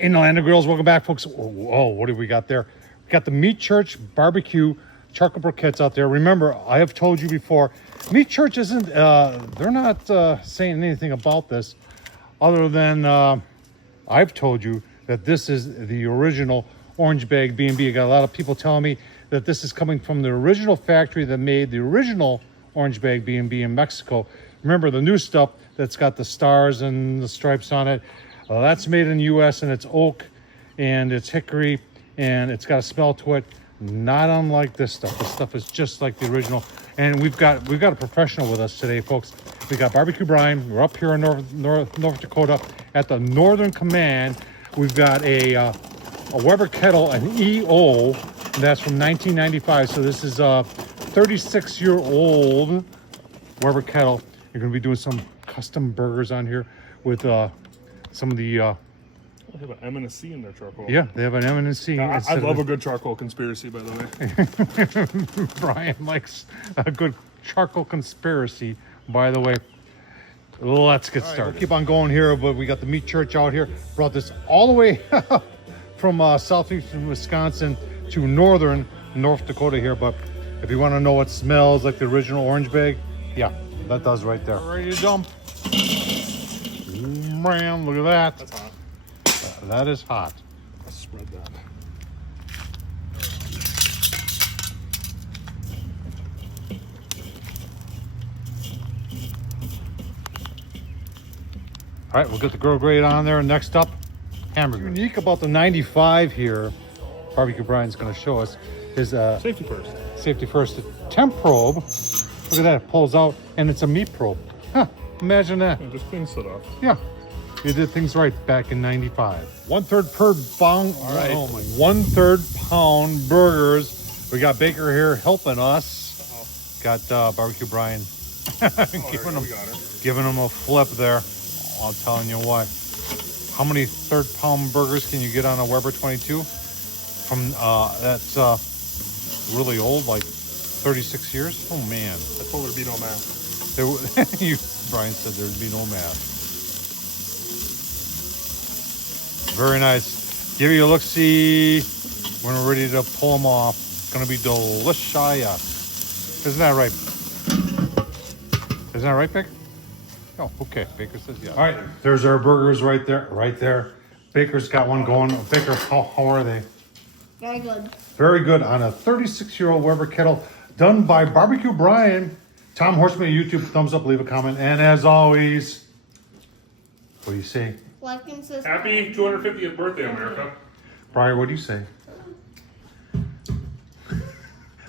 In the Land of Grills, welcome back, folks. Oh, what do we got there? We got the Meat Church barbecue charcoal briquettes out there. Remember, I have told you before, Meat Church isn't, they're not saying anything about this other than I've told you that this is the original orange bag B&B. I got a lot of people telling me that this is coming from the original factory that made the original orange bag B&B in Mexico. Remember, the new stuff that's got the stars and the stripes on it, that's made in the U.S. and it's oak and it's hickory and it's got a smell to it, not unlike this stuff. This stuff is just like the original. And we've got a professional with us today, folks. We got Barbecue Brian. We're up here in North Dakota at the Northern Command. We've got a Weber Kettle, an EO, and that's from 1995. So this is a 36-year-old Weber Kettle. You're going to be doing some custom burgers on here with some of the... They have an M and a C in their charcoal. Yeah, they have an M and a C. I love a good charcoal conspiracy, by the way. Brian likes a good charcoal conspiracy, by the way. Let's get started. We'll keep on going here, but we got the Meat Church out here. Brought this all the way from southeastern Wisconsin to northern North Dakota here. But if you want to know what smells like the original orange bag, yeah, that does right there. Ready to dump. Man, look at that. That's hot. That is hot. Let's spread that. All right, we'll get the grill grate on there. Next up, hamburger. What's unique about the 95 here, Barbecue Brian's going to show us, is safety first. Safety first. The temp probe. Look at that. It pulls out, and it's a meat probe. Huh? Imagine that. Yeah, just cleans it off. Yeah. You did things right back in 95. 1/3 per pound. All right. Oh my. 1/3 pound burgers. We got Baker here helping us. Got Barbecue Brian giving him a flip there. I'm telling you what. How many 1/3 pound burgers can you get on a Weber 22? From that's really old, like 36 years. Oh man. I told her to be no math. Brian said there'd be no math. Very nice. Give you a look-see when we're ready to pull them off. It's going to be delicious. Isn't that right? Isn't that right, Baker? Oh, okay. Baker says yeah. All right. There's our burgers right there. Right there. Baker's got one going. Baker, how are they? Very good. Very good on a 36-year-old Weber Kettle done by Barbecue Brian. Tom Horsman, YouTube. Thumbs up. Leave a comment. And as always, what do you say? Like and subscribe. Happy 250th birthday, America. Brian, what do you say?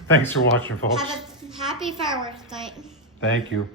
Thanks for watching, folks. Have a happy fireworks night. Thank you.